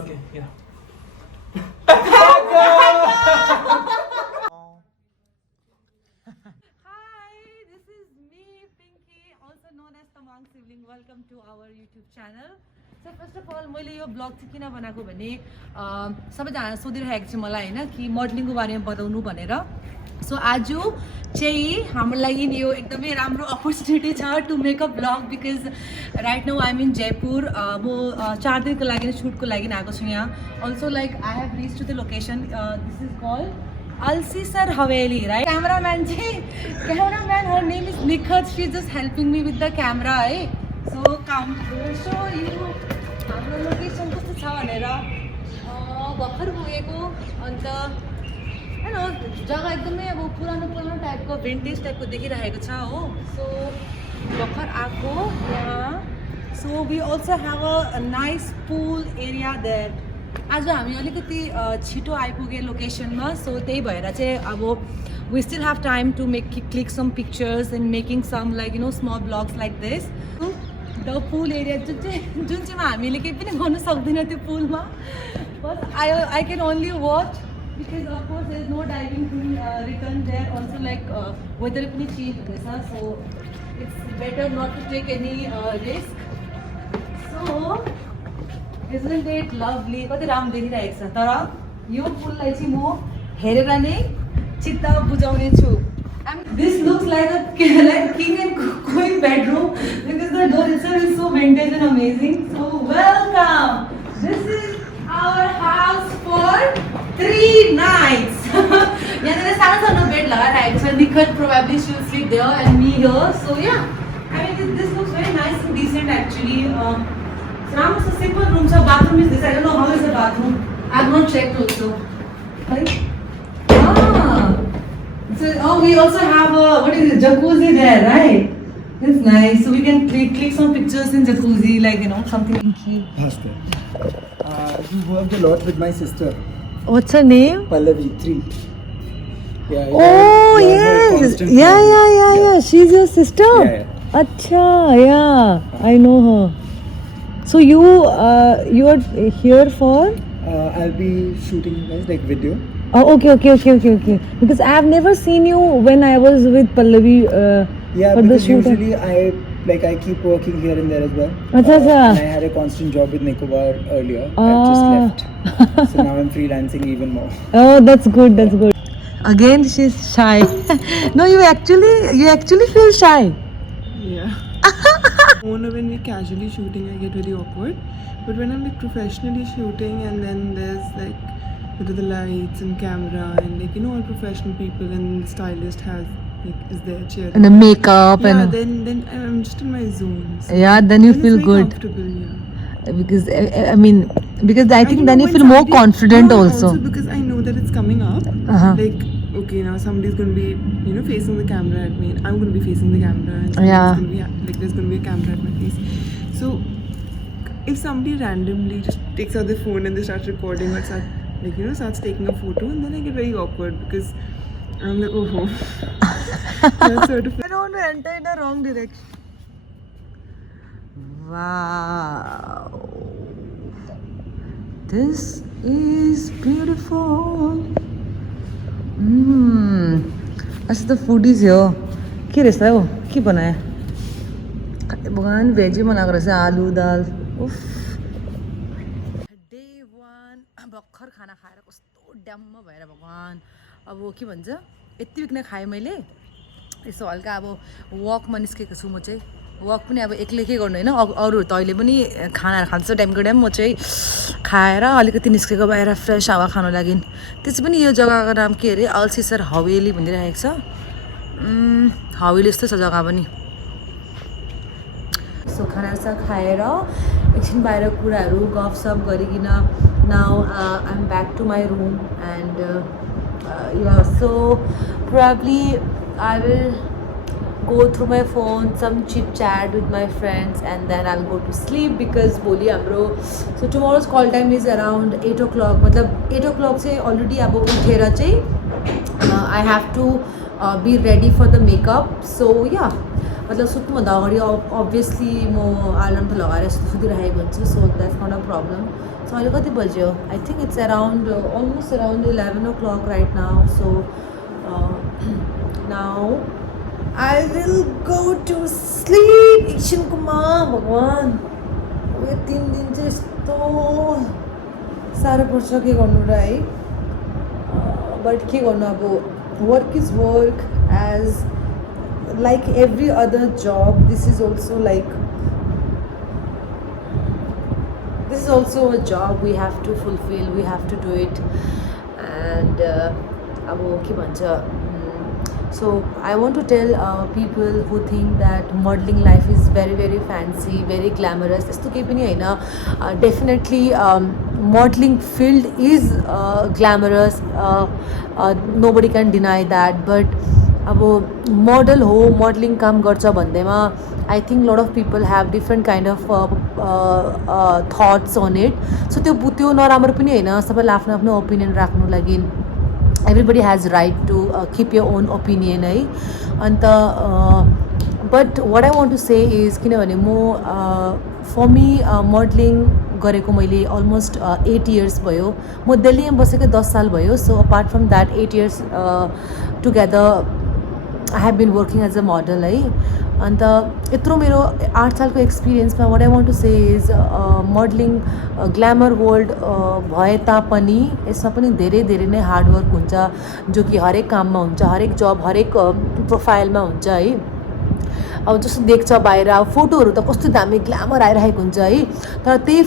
Okay, yeah. Hi, this is me, Pinky, also known as Tamang Sibling. Welcome to our YouTube channel. So first of all, मैले यो blog चाहिँ किन बनाएको भने सबैजना सोधिरहेको छ मलाई हैन कि मोडलिङको बारेमा बताउनु भनेर. सो आज चाहिँ हाम्रो लागि यो एकदमै राम्रो अपर्च्युनिटी छ to make a blog because right now I am in Jaipur. म 4 दिनको लागि सुटको लागि आएको छु यहाँ. Also like I have reach to the location. This is called Alsisar Haveli, right? Cameraman, her name is Nikhat. She's just helping me with the camera, eh? So come to show you. हाम्रो location कस्तो छ भनेर भर्खर गएको अन्त हैन जग्गा एकदमै अब पुरानो टाइपको भिन्टेज टाइपको देखिरहेको छ हो. सो भर्खर आएको यहाँ. So we also have a nice pool area there. आज हामी अलिकति छिटो आइपुगे लोकेसनमा. सो त्यही भएर चाहिँ अब we still have time to click some pictures and making some like you know small blogs like this. The pool area जुन चाहिँमा हामीले केही पनि गर्नु सक्दैनौँ त्यो पुलमा. But I can only watch because of course there is no diving to return there. Also like weather पनि चेन्ज हुँदैछ. So it's better not to take any risk. So Isn't it lovely? कति राम्रो देखिरहेको छ. तर यो पुललाई चाहिँ म हेरेर नै चित्त बुझाउने छु. This looks like a king and queen bedroom because the door itself is so vintage and amazing. So welcome. This is our house for 3 nights. यहाँ सानो बेड लगाइरहेको छ. Nikhat probably she'll sleep there and me here. So yeah, I mean this looks very nice and decent actually. It's a simple room, so bathroom is this. I don't know how is the bathroom. I have not checked also. Right? So we also have a jacuzzi there, right? It's nice. So we can click some pictures in jacuzzi, like something kinky. Bhaskar. We worked a lot with my sister. What's her name? Pallavi 3. Yeah. Oh yes. Yeah. She's your sister. Yeah. Acha, yeah. I know her. So you are here for? I'll be shooting you guys like video. Oh, okay. Because I have never seen you when I was with Pallavi. Yeah, for the because shoot. usually I keep working here and there as well. Acha. And I had a constant job with Nicobar earlier. I've just left. So now I'm freelancing even more. Oh, that's good. Again, she's shy. No, you actually feel shy. Yeah. When we're casually shooting, I get very awkward. But when I'm like professionally shooting, and then there's like the lights and camera, and like all professional people, and the stylist is there cheering. And the makeup Yeah, and then I'm just in my zone. So yeah, then you it's feel very good. comfortable, yeah. Because I think don't then know you when feel more somebody- confident No, also. because I know that it's coming up. Uh-huh. Like, okay, now somebody's going to be, facing the camera at me. And I'm going to be facing the camera. And somebody's Yeah. Gonna be, there's going to be a camera at my face. So, if somebody randomly just takes out their phone and they start recording or starts taking a photo, and then I get very awkward because I'm like, oh, that's sort of. I don't want to enter in the wrong direction. Wow. This is beautiful. अच्छा तो food is हो के रहेछ हो के बनायो भगवान भेजै बनाएको रहेछ आलु दाल. उफ डे 1 भर्खर खाना खाएर कस्तो ड्याम्म भएर भगवान. अब के भन्छ यति बिघ्न खाएँ मैले. यसो हल्का अब वकमा निस्केको छु म चाहिँ. वक पनि अब एक्लै के गर्नु होइन. अरूहरू त अहिले पनि खानाहरू खान्छ टाइमको टाइम. म चाहिँ खाएर अलिकति निस्केको बाहिर फ्रेस हावा खानु लागि. त्यसै पनि यो जग्गाको नाम के अरे अल्सिसर हवेली भनिरहेको छ. हवेली जस्तो छ जग्गा पनि. सो खानाहरू खाएर एकछिन बाहिर कुराहरू गफसफ गरिकन now I am back to my room and so probably I will go through my phone, some chit chat with my friends, and then I'll go to sleep because boli hamro. So tomorrow's call time is around 8 o'clock. मतलब 8 o'clock से already अब उठेर चाहिँ I have to be ready for the makeup. So yeah, मतलब सुत्नुभन्दा अगाडि obviously म alarm त लगाएर सुतिरहेको हुन्छु so that's not a problem सो अहिले कति बज्यो I think it's around almost around 11 o'clock right now so now I will go to sleep एकछिनको भगवान् यो 3 दिन चाहिँ यस्तो साह्रो पर्छ के गर्नु र है बट के गर्नु अब work is work as like every other job this is also a job we have to fulfill we have to do it and अब के भन्छ so I want to tell people who think that modeling life is very very fancy very glamorous यस्तो केही पनि हैन definitely modeling field is glamorous nobody can deny that but अब model हो modelling काम गर्छ भन्दैमा I think lot of people have different kind of thoughts on it so त्यो नराम्रो पनि होइन सबैले आफ्नो आफ्नो ओपिनियन राख्नु लागि everybody has right to keep your own opinion है अन्त but what I want to say is किनभने म फर मी मोडलिङ गरेको मैले अलमोस्ट 8 years भयो म दिल्लीमा बसेको 10 साल भयो so apart from that 8 years together I have been working as a model है अन्त यत्रो मेरो 8 सालको एक्सपिरियन्समा what I want to say is modelling glamour world भए तापनि यसमा पनि धेरै धेरै नै हार्डवर्क हुन्छ जो कि हरेक काममा हुन्छ हरेक जब हरेक प्रोफाइलमा हुन्छ है अब जस्तो देख्छ बाहिर अब फोटोहरू त कस्तो दामी ग्ल्यामर आइरहेको हुन्छ है तर त्यही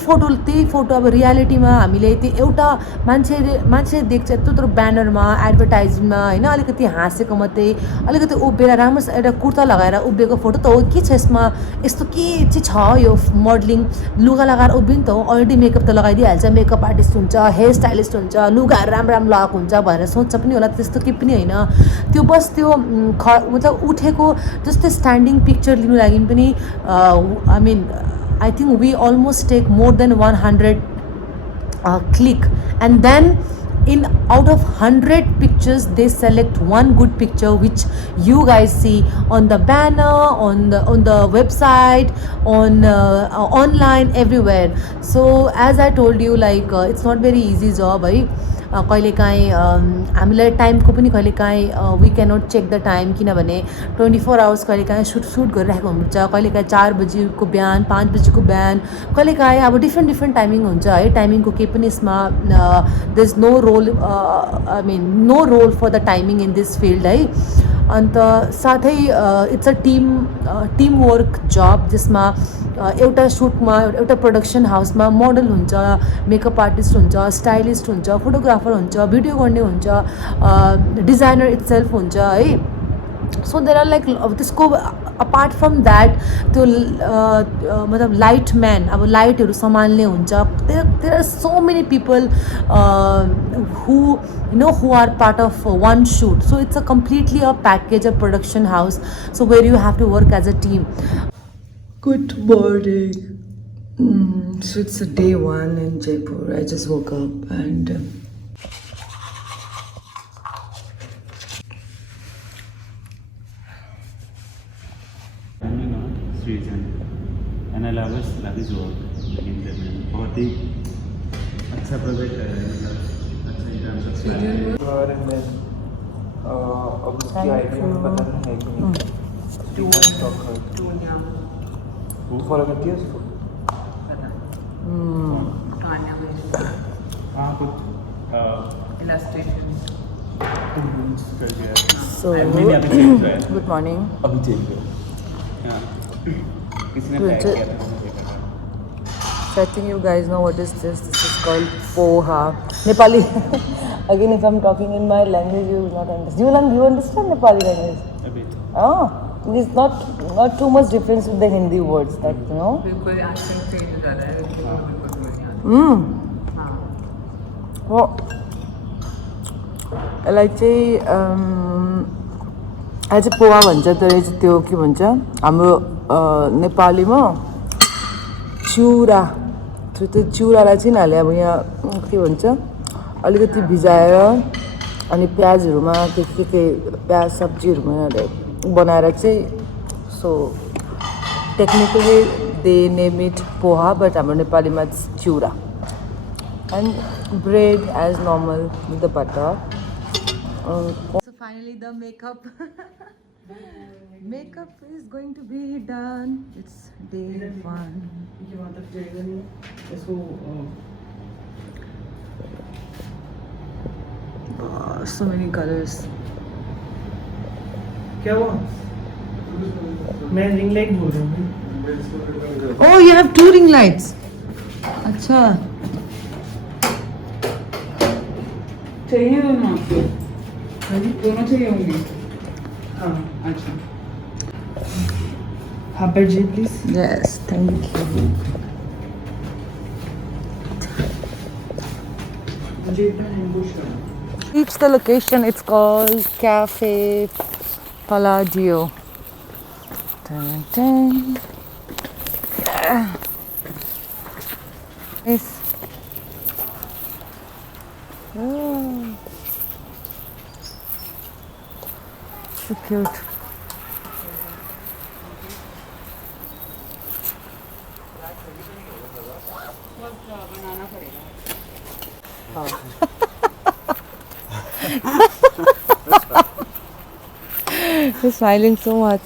फोटो अब रियालिटीमा हामीले त्यो एउटा मान्छे देख्छ यत्रो ब्यानरमा एडभर्टाइजमा होइन अलिकति हाँसेको मात्रै अलिकति उभिएर राम्रो एउटा कुर्ता लगाएर उभिएको फोटो त हो के छ यसमा यस्तो के चाहिँ छ यो मोडलिङ लुगा लगाएर उभियो नि त हो अलरेडी मेकअप त लगाइदिइहाल्छ मेकअप आर्टिस्ट हुन्छ हेयर स्टाइलिस्ट हुन्छ लुगाहरू राम्रो लगाएको हुन्छ भनेर सोच्छ पनि होला त्यस्तो केही पनि होइन त्यो बस त्यो मतलब उठेको जस्तै स्ट्यान्डिङ पिक्चर लिनु लागि पनि I mean I think we almost take more than 100 click and then in out of 100 pictures they select one good picture which you guys see on the banner on the website on online everywhere so as I told you like it's not very easy job है कहिलेकाहीँ हामीलाई टाइमको पनि कहिलेकाहीँ we cannot check the time किनभने 24 hours कहिलेकाहीँ suit गरिरहेको हुन्छ कहिलेकाहीँ 4 बजीको बिहान 5 बजीको बिहान कहिलेकाहीँ अब डिफ्रेन्ट टाइमिङ हुन्छ है टाइमिङको केही पनि यसमा there is no role I mean no role for the timing in this field है अन्त साथै इट्स अ टिम वर्क जब जसमा एउटा सुटमा एउटा प्रोडक्सन हाउसमा मोडल हुन्छ मेकअप आर्टिस्ट हुन्छ स्टाइलिस्ट हुन्छ फोटोग्राफर हुन्छ भिडियो गर्ने हुन्छ डिजाइनर इट्सेल्फ हुन्छ है सो देयर आर लाइक अब त्यसको अपार्ट फ्रम द्याट त्यो मतलब लाइट म्यान अब लाइटहरू सम्हाल्ने हुन्छ there are so many people who are part of one shoot so it's a completely a package a production house so where you have to work as a team. Good morning. So it's a day 1 in Jaipur. I just woke up and and I love his work in the बहुत ही अच्छा project है मतलब अच्छा in terms of style and then अब उसकी idea पता नहीं है कि टू स्टॉक है वो फॉलो करती है उसको हाँ कुछ illustration कर दिया so good morning अभी चेंज कर हाँ किसी ने टैग किया था So I think you guys know what is this. This is called poha. Nepali. Again, if I'm talking in my language, you will not understand. You understand Nepali language? a bit Oh, there's not too much difference with the Hindi words. That you know. बिल्कुल accent change हो जाता है बिल्कुल बोलने हाँ. वो यसलाई चाहिँ आज पोहा भन्छ तर चाहिँ त्यो के भन्छ हाम्रो नेपालीमा चिउरा त्यो चिउरालाई चाहिँ यिनीहरूले अब यहाँ के भन्छ अलिकति भिजाएर अनि प्याजहरूमा के प्याज सब्जीहरूमा यिनीहरूले बनाएर चाहिँ So technically they name it poha, but हाम्रो नेपालीमा it's चिउरा. And bread as normal with the butter. So finally the makeup is going to be done. It's day 1. So many colors. क्या हुआ? मैं रिंग लाइट बोल रहा हूँ. Oh, you have 2 ring lights. अच्छा. चाहिए दोनों आपको? दोनों चाहिए होंगे. हाँ, अच्छा. हाफ जी प्लीज. Yes, thank you. मुझे इतना हैंडवॉश करना. Reach the location. It's called Cafe Palladio. Dun, dun. Yeah. Nice. Oh. So cute. You're smiling so much.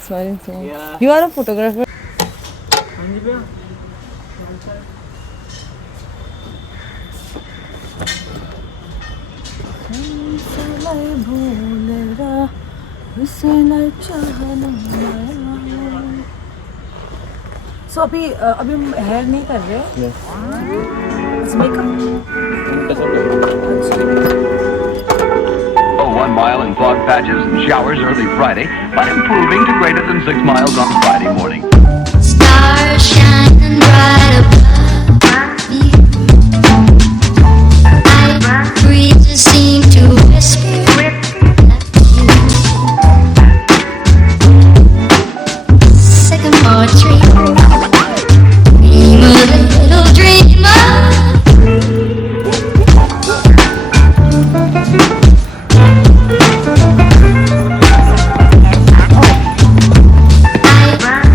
Smiling so much. Yeah. You are a photographer. So अभी हम hair नहीं कर रहे. It's makeup. Oh, 1 mile in fog patches and showers early Friday, but improving to greater than 6 miles on Friday morning. Stars shining bright above me. Night breezes seem to whisper. Sycamore tree. Dream a little dreamer.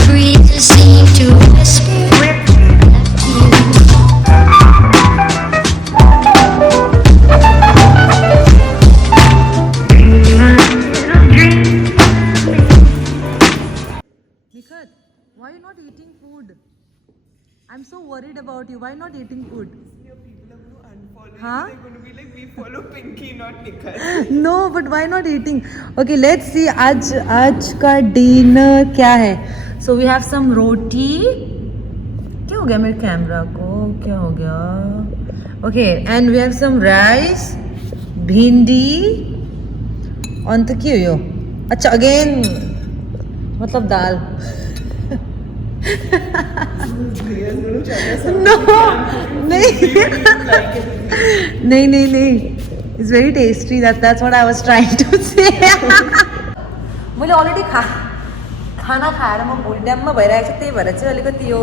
Breezes seem to whisper. Nikat, why are you not eating food? I'm so worried about you. Why not eating food? Your people are going to unfollow. Huh? They're going to be like, we follow Pinky, not Nikhil. No, but why not eating? Okay, let's see. आज का dinner क्या है? So we have some roti. क्या हो गया मेरे camera को? क्या हो गया? Okay, and we have some rice, भिंडी. और तो क्या हो? अच्छा again मतलब दाल. No, नहीं. It's very tasty. That's what I was trying to say. मैले already खाना खाएर म भोलि ड्याममा भइरहेको छ. त्यही भएर चाहिँ अलिकति यो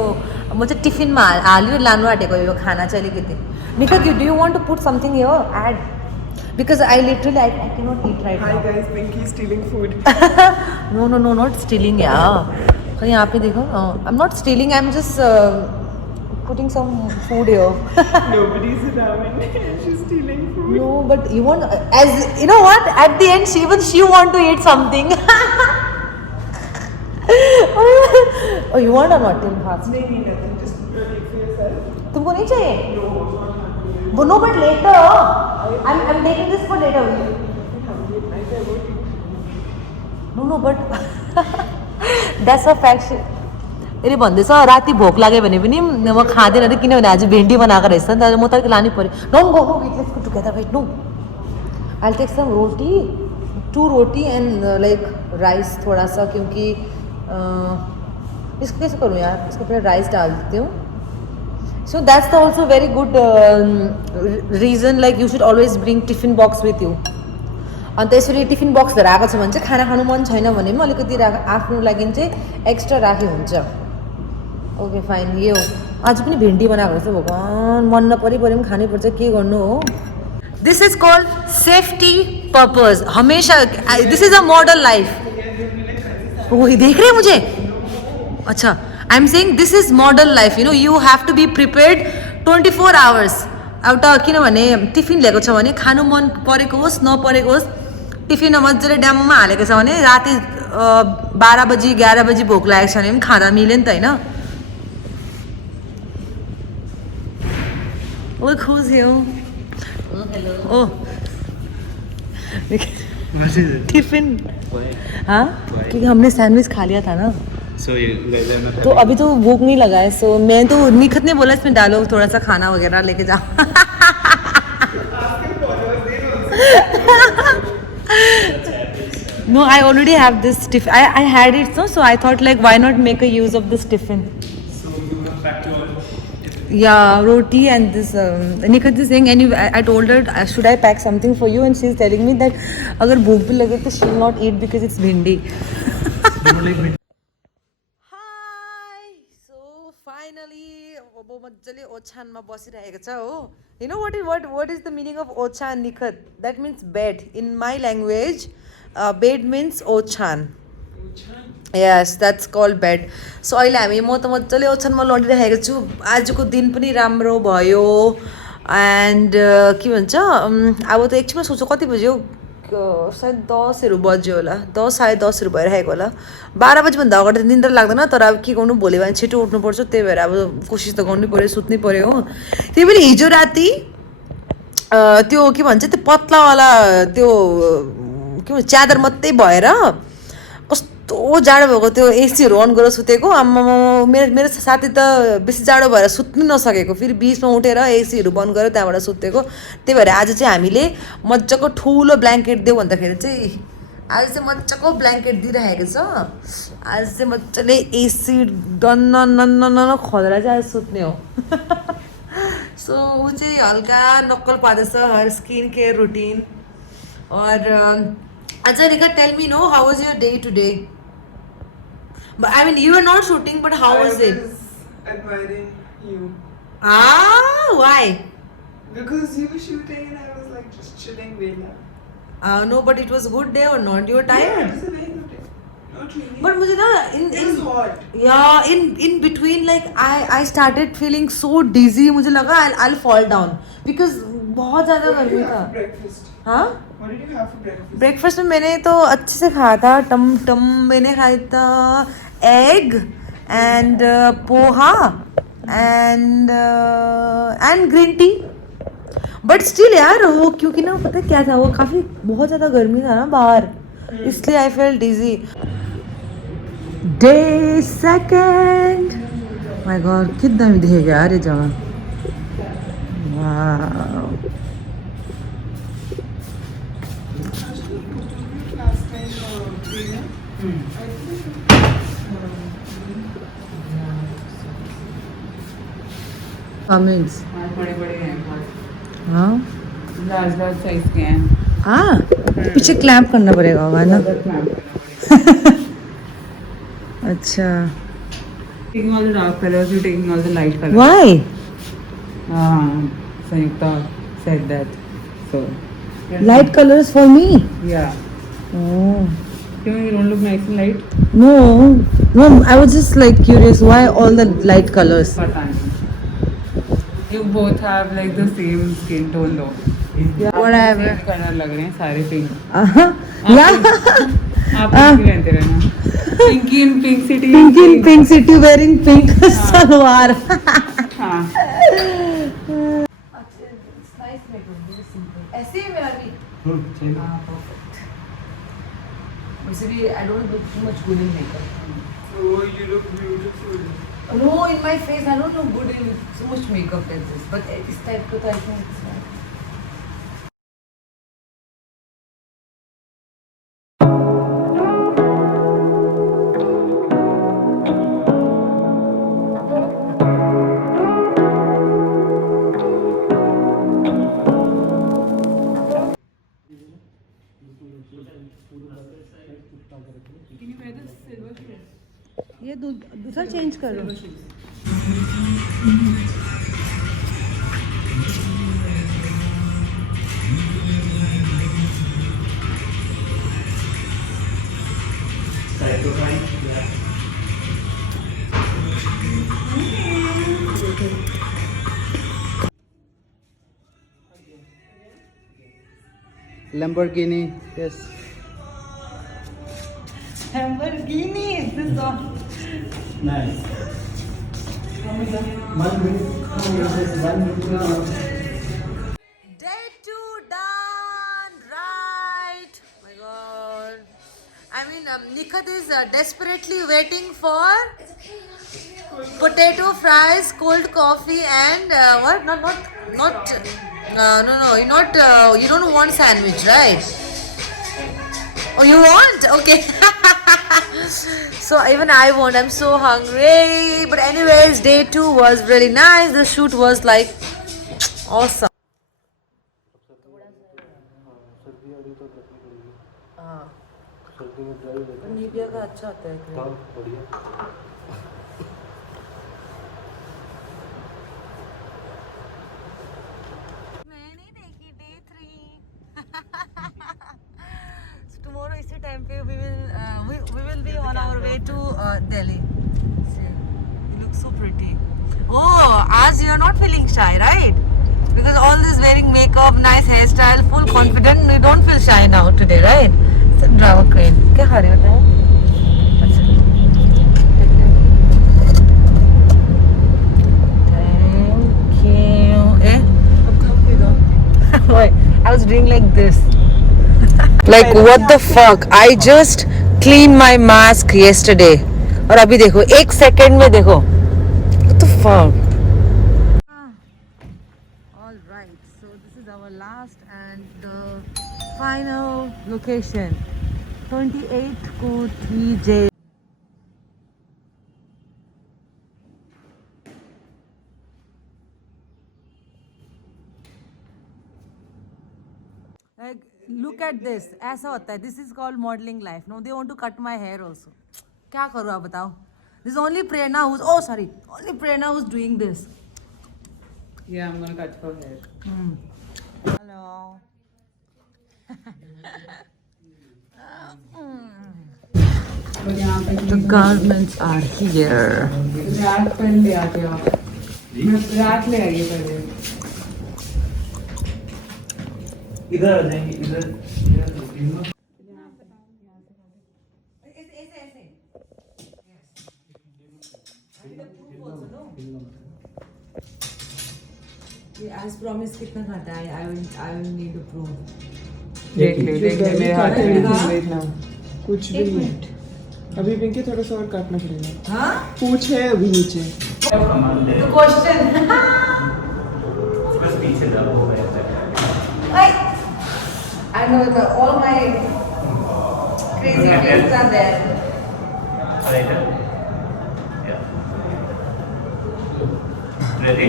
म चाहिँ टिफिनमा हाल्यो लानु आँटेको यो खाना चाहिँ अलिकति. Nikat, do you want to put something here? Add. Because I cannot eat right Hi now. guys, Pinky is stealing food. No, not stealing, yeah. So यहाँ पे देखो, I'm not stealing. I'm just putting some food here. Nobody's around and she's stealing food. No, but you want, as you know what? At the end, she want to eat something. Oh, you want or not? Tell me fast. Nothing. Just eat for yourself. तुमको नहीं चाहिए? No, No, but later. I'm taking this for later. No, but that's a fact. यसले भन्दैछ राति भोक लाग्यो भने पनि म खाँदैन रे किनभने आज भेन्डी बनाएको रहेछ नि त म त लानै पर्यो. No, let's go together. Wait, no. I'll take some roti, 2 roti and like rice थोड़ा सा क्योंकि इसको कैसे करूँ यार? इसको पहले राइस डाल देती हूँ. So that's also very good reason like you should always bring tiffin box with you. अन्त यसरी टिफिन बक्स लिएर आएको छ भने चाहिँ खाना खानु मन छैन भने पनि अलिकति आफ्नो लागि चाहिँ एक्स्ट्रा राखे हुन्छ. Okay fine. यो आज पनि भेन्डी बनाएको रहेछ. भगवान् मन नपरि पनि खानै पर्छ. के गर्नु हो? This is called safety purpose. हमेशा this is a model life. कोई देख रहे हैं मुझे? अच्छा, I am saying this is model life, you know, you have to be prepared 24 hours. एउटा किनभने टिफिन लिएको छ भने खानु मन परेको होस् नपरेको होस्, टिफिनमा मजाले ड्याममा हालेको छ भने राति 12 बजी 11 बजी भोक लागेको छ भने पनि खाँदा मिल्यो नि त होइन. Look who's here. Oh, hello. Oh. What is it? Tiffin. Why? हाँ? Why? क्योंकि हमने सैंडविच खा लिया था ना, So you guys are not तो having- अभी तो भूख नहीं लगा है. सो मैं तो निखत ने बोला इसमें डालो थोड़ा सा खाना वगैरह लेके जाओ. No, I already have this tiffin. I had it, so I thought like why not make a use of this tiffin. So you come back to our Yeah, roti and this. Nikat is saying, and I told her, should I pack something for you? And she's telling me that अगर भूख भी लगे तो she will not eat because it's bhindi. Hi, so finally अब मजाले ओछानमा बसिरहेको छ हो. You know what is the meaning of ochan, Nikat? That means bed. In my language, bed means ochan. Yes, that's called bed. So अहिले हामी म त मजाले ओछानमा लडिरहेको छु. आजको दिन पनि राम्रो भयो. एन्ड के भन्छ, अब त एकछिनमा सोच्छु कति बज्यो, सायद 10हरू बज्यो होला, 10 साढे 10हरू भइरहेको होला. 12 बजीभन्दा अगाडि त निन्द्रा लाग्दैन, तर अब के गर्नु, भोलि बिहान छिटो उठ्नुपर्छ, त्यही भएर अब कोसिस त गर्नै पऱ्यो, सुत्नै पऱ्यो हो. त्यही पनि हिजो राति त्यो के भन्छ त्यो पत्लावाला त्यो के भन्छ च्यादर मात्रै भएर कस्तो जाडो भएको, त्यो एसीहरू अन गरेर सुतेको. आम्मामा मेरो साथी त बेसी जाडो भएर सुत्नु नसकेको, फेरि बिचमा उठेर एसीहरू बन्द गरेर त्यहाँबाट सुतेको. त्यही भएर आज चाहिँ हामीले मजाको ठुलो ब्ल्याङ्केट देऊ भन्दाखेरि चाहिँ आज चाहिँ मजाको ब्ल्याङ्केट दिइरहेको छ. आज चाहिँ मजाले एसी डन्न नन्न खोलेर चाहिँ आज सुत्ने हो. सो ऊ चाहिँ हल्का नक्कल पार्दैछ हर स्किन केयर रुटिन. और अच्छा Rika, tell me, no, how was your day today? But I mean, you were not shooting, but how was it? I was admiring you. Why? Because you were shooting and I was like just chilling Vela. No, but it was good day or not? You were Yeah, it tired? was a very good day. Not really. But मुझे ना it was hot. yeah, in between, like I started feeling so dizzy. मुझे लगा I'll fall down because बहुत ज़्यादा What did गर्मी you have था. for breakfast? हाँ? What did you have for breakfast? Breakfast में मैंने तो अच्छे से खाया था. टम मैंने खाया था egg and poha and green tea. But still यार वो क्योंकि ना पता है क्या था, वो काफ़ी बहुत ज़्यादा गर्मी था ना बाहर, इसलिए I fell dizzy. Day second, my god कितना भी दिखेगा यार ये जगह. वाह. Last time, Vela. कमेंट्स. बड़े बड़े हैं बहुत, हाँ लार्ज लार्ज साइज के हैं. हाँ पीछे क्लैंप करना पड़ेगा होगा ना. अच्छा. Taking all the dark colors, you're taking all the light colors. Why? Sanyukta said that. So. Light colors for me? Yeah. Oh. You don't look nice in light? No, I was just like curious why all the light colors. पता नहीं. You both have like the same skin tone though. Yeah, whatever. Same color लग रहे हैं सारे pink. Yeah. आप pink रहते रहना. Pinky in Pink City. Pinky in Pink City wearing pink salwar. हाँ. ऐसे ही मेरा भी. Basically, I don't look too much good in makeup. Oh, you look beautiful. No, in my face, I don't look good in so much makeup like this. But this type of I think it's fine. ये दूसरा change करो. Lamborghini, yes. Lamborghini is this song. Nice. Day 2 done, right? My God. I mean, Nikhat is desperately waiting for potato fries, cold coffee, and what? No, you're not. You don't want sandwich, right? Oh, you want? Okay. So even I want. I'm so hungry. But anyways, day 2 was really nice. The shoot was like awesome. हाँ. Nivea का अच्छा आता है cream. मैंने देखी day 3. So tomorrow इसी time पे we will be on our way to Delhi. See, you look so pretty. Oh, as you are not feeling shy, right? Because all this wearing makeup, nice hairstyle, full confident, you don't feel shy now today, right? So drama queen. क्या खा रही हो? अच्छा. Thank you. Wait, I was doing like this. Like what the fuck? I just cleaned my mask yesterday. और अभी देखो 1 second में देखो. What the fuck? All right, so this is our last and the final location. 28 Kothi J. Like, look at this. ऐसा होता है. This is called modeling life. No, they want to cut my hair also. क्या करूँ आप बताओ? This is only Prerna who's. Oh, sorry. Only Prerna who's doing this. Yeah, I'm gonna cut her hair. Hello. The garments are here. रात पहन ले आते हो आप. रात ले आइए पहले. इधर आ जाएंगे इधर As promised कितना खाता है? I will need to prove. देख ले मेरे हाथ में. Wait now. कुछ भी नहीं. अभी पिंकी थोड़ा सा और काटना पड़ेगा. हाँ? पूछ है अभी नीचे. The question. बस पीछे जाओ I know all my crazy things are there. Right. Yeah. Ready?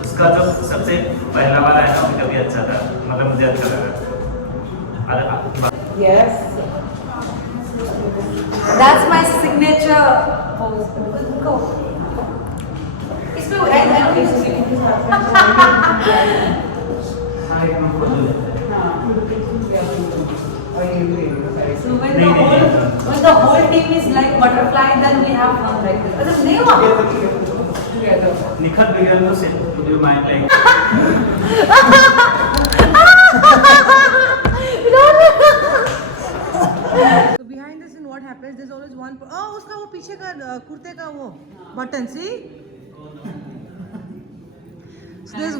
उसका जो सबसे पहला वाला है ना वो कभी अच्छा था, मतलब मुझे अच्छा लगा. Yes. That's my signature pose. Go. इसमें So when the whole team is like butterfly, then we have fun like this. अच्छा नहीं हुआ? निखत बिगड़ तो से do you mind like So behind this, in what happens, there's always one. Oh, उसका वो पीछे का कुर्ते का वो button, see? So there's,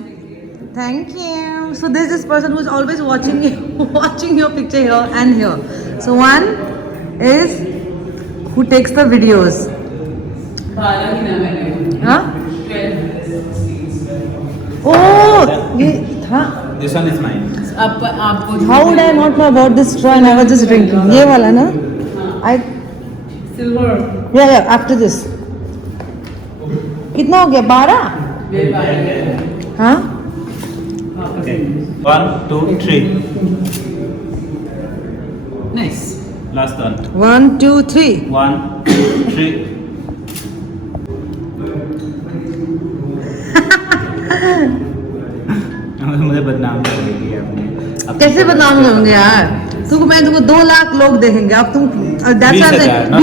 thank you. So there's this person who's always watching you, watching your picture here and here. So one is who takes the videos. बारह ही ना मैंने. Huh? 12. Oh, ये था. this one is mine. आपको. How would I not know about this straw and I was just drinking? ये वाला ना? I. Silver. Yeah, after this. कितना हो गया? 12? हाँ? Okay. 1, 2, 3. Nice. Last one. 1, 2, 3. 1, 2, 3. मुझे बदनाम कर दिया. कैसे बदनाम करूंगे यार तुमको? मैं तुमको 2 लाख लोग देखेंगे अब तुम 20,000, not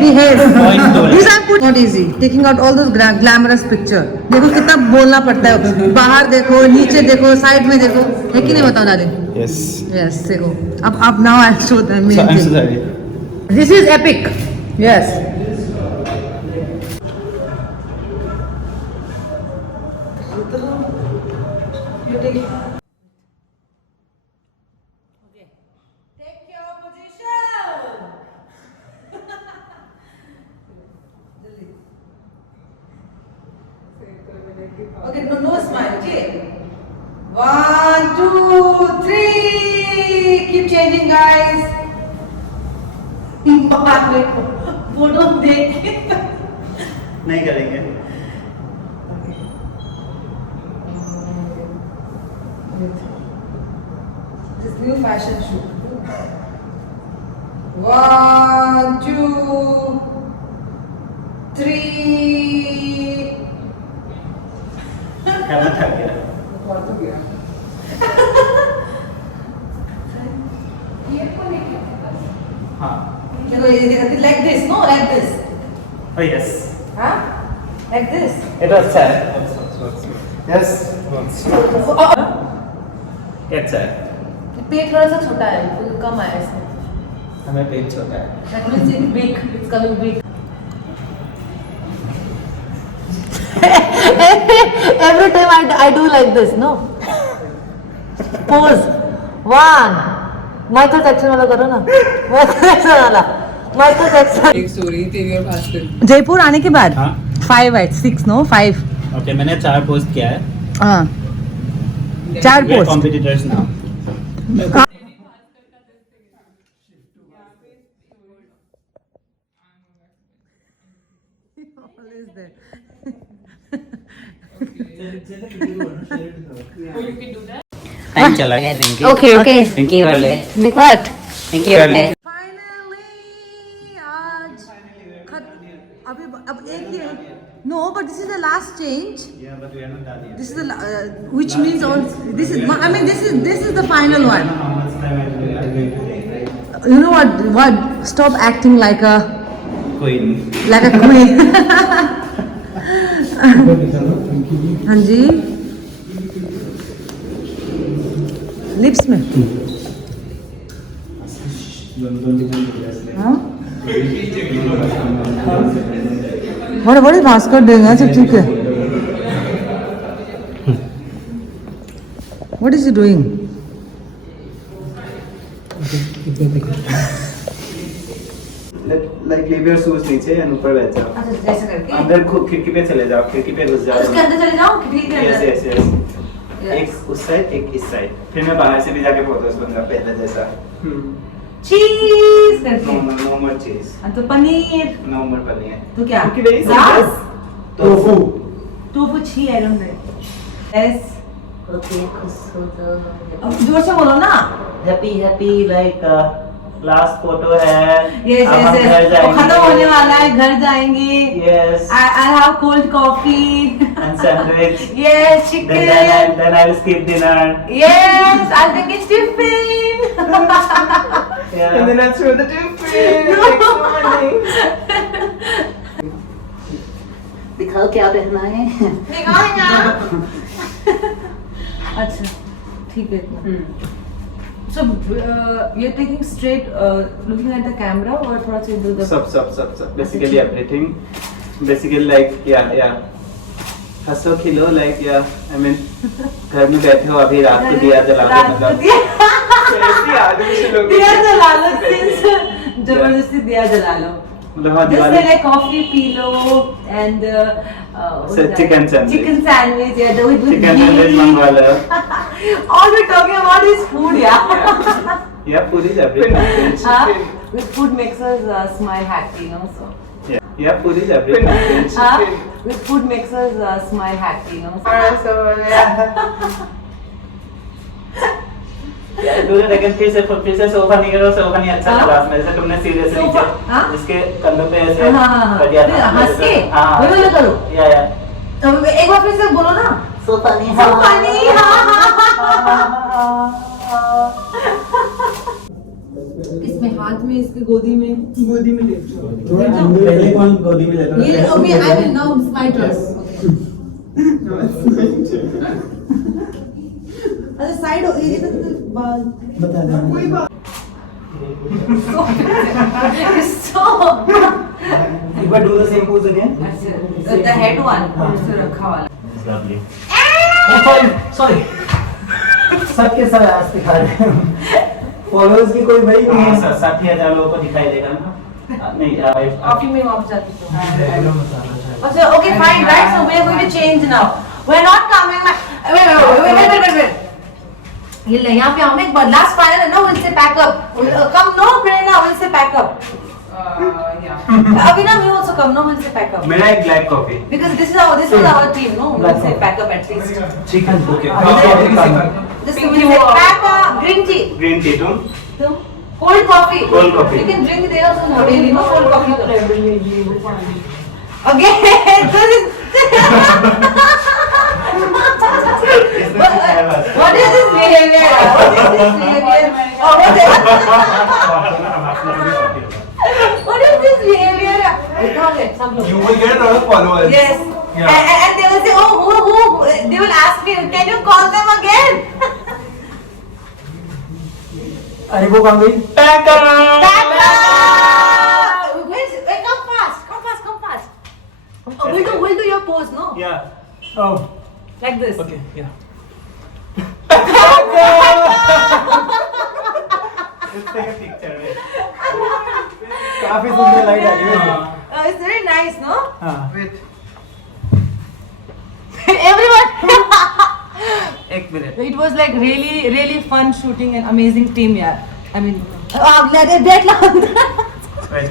behave Point 2 lakh. these are put not easy taking out all those glamorous picture देखो कितना बोलना पड़ता है बाहर देखो नीचे देखो साइड में देखो है कि नहीं बताओ डार्लिंग Yes. यस देखो अब now I show them So I'm so sorry. This is epic yes Okay, no smile, okay? 1, 2, 3. Keep changing, guys. बाहर देखो, फोटो देख के नहीं करेंगे. This new fashion shoot. 1, 2, 3. करना था क्या? हाँ. देखो ये देखो like this, no, like this. Oh yes. हाँ? Like this. It was sad. Yes. It's sad. पेट थोड़ा सा छोटा है, तो कम आया इसमें. हमें पेट छोटा है. That means it's big. It's coming big. Every time I do like this, no? Pose. 1. Michael Jackson वाला करो ना. Michael Jackson वाला. Michael Jackson. एक story तेरी और भास्कर. जयपुर आने के बाद. हाँ. 5 at 6, no? 5. Okay, मैंने 4 पोस्ट किया है. हाँ. 4 We are post. competitors now. Time चला गया रिंकी. Okay. रिंकी वाले. What? रिंकी वाले. Finally, आज अभी अब एक ही है. No, but this is the last change. Yeah, but we are not done yet. This is the which means all this is. I mean, this is the final one. How much time I will You know what? What? Stop acting like a Queen. queen. हाँ जी. Lips में. हाँ. बड़े बड़े भास्कर देंगे अच्छा ठीक है. What is he doing? Like leave your shoes नीचे and ऊपर बैठ जाओ. अच्छा ऐसा करके. अंदर खिड़की पे चले जाओ. खिड़की पे घुस जाओ. उसके अंदर चले जाओ खिड़की के Yes, अंदर. yes, yes. एक उस साइड एक इस साइड. फिर मैं बाहर से भी जाके फोटोज बनूंगा पहले जैसा. चीज करके. No more cheese. तो पनीर. No more paneer. तो क्या? Cookie very Yes. simple. Tofu. Tofu छी I don't know. Yes. Okay, खुश हो जाओ. अब जोर से बोलो ना. Happy like last photo है. यस अब हम यस घर यस. जाएंगे. खत्म होने वाला है घर जाएंगे. Yes. I have cold coffee. And sandwich. Yes, chicken. Then I'll skip dinner. Yes, I'll take a tiffin. Yeah. And then I throw the tiffin next morning. दिखाओ क्या पहना है. निकाल यहाँ. अच्छा ठीक है इतना. So you're taking straight looking at the camera or थोड़ा सा इधर उधर. सब basically everything. Basically like yeah. हंसो खिलो like yeah. I mean घर में बैठे हो अभी रात को दिया जला के मतलब. कैसी आदमी से लोग. दिया जला लो जबरदस्ती दिया जला लो. मतलब हाँ Just Diwali. like coffee P low and chicken sandwich. Chicken sandwich, yeah, with Chicken ghee. sandwich मंगवा लो. All we're talking about is food, yeah. Yeah, food is everything. With food makes us smile happy, you know. So. Yeah, food is everything. With food makes us smile happy, you know. So. दूसरे लेकिन फिर से sofa नहीं करो. Sofa नहीं अच्छा लगा मेरे से. तुमने सीरियस सोफा, हाँ? इसके कंधों पे ऐसे हाँ. कर दिया था. हंस के. हाँ. वो वाला करो. या अब एक बार फिर से बोलो ना. सोफा नहीं. सोफा नहीं. हाँ. किसमें हाथ में इसके गोदी में गोदी में लेट जाओ. पहले कौन गोदी में लेता ये okay I will now it's my turn अच्छा साइड इधर बता देना कोई बात. stop एक बार do the same pose again. the head one रखा वाला Lovely. Oh, sorry. सबके साथ आज दिखा रहे हैं. Followers की कोई भाई नहीं है. 60,000 लोगों को दिखाई देगा ना. नहीं कॉफी में वापस जाती हूँ अच्छा okay fine right so we are going to change now we're not coming back wait ये ले यहाँ पे हम एक बार last final है ना we'll say pack up come no Prerna we'll say pack up Yeah. Abhinav you also come no we'll say pack up मेरा एक black coffee. because this is our team no we'll say pack up at least Chicken. Okay. this will say pack up green tea Green tea too. cold coffee Cold coffee. you can drink there also no daily no cold coffee okay this is what is this behavior what is this behavior oh, what is this behavior okay some look You will get a lot of followers. yes Yeah. and they will say oh who they will ask me can you call them again अरे वो कहाँ गई? back up wait come fast we'll do your pose no Yeah. Oh. like this Okay. Yeah. Let's take a picture. काफी सुंदर light आ रही है. it's very nice no हाँ. everyone एक minute. it was like really fun shooting an amazing team yeah I mean wait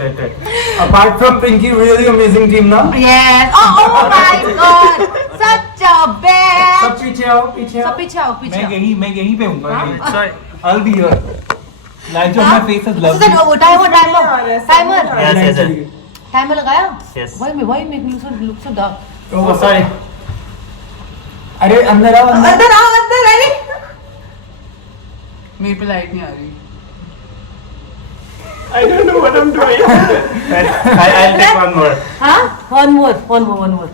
Apart from Pinky, really amazing team now. yes oh my god such a bad सब पीछे आओ, पीछे आओ. सब पीछे आओ मैं यहीं पे हूँ. हाँ? Sorry. I'll be here. Light of my face is so lovely. then timer Yes. timer लगाया Yes. why make me look so dark Oh, sorry. अरे अंदर आओ, अंदर. अंदर अरे मेरे पे लाइट नहीं आ रही. I don't know what I'm doing. I'll take one more. हाँ one more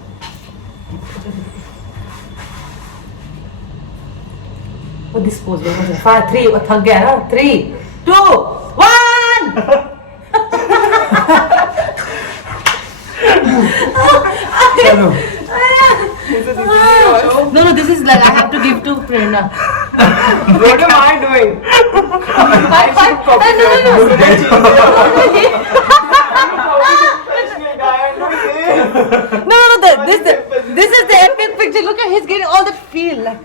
this pose 5 3 थक गया ना 3 2 1 चलो. no this is like I have to give to Prerna What am I doing? no this is the epic picture look at he's getting all that feel like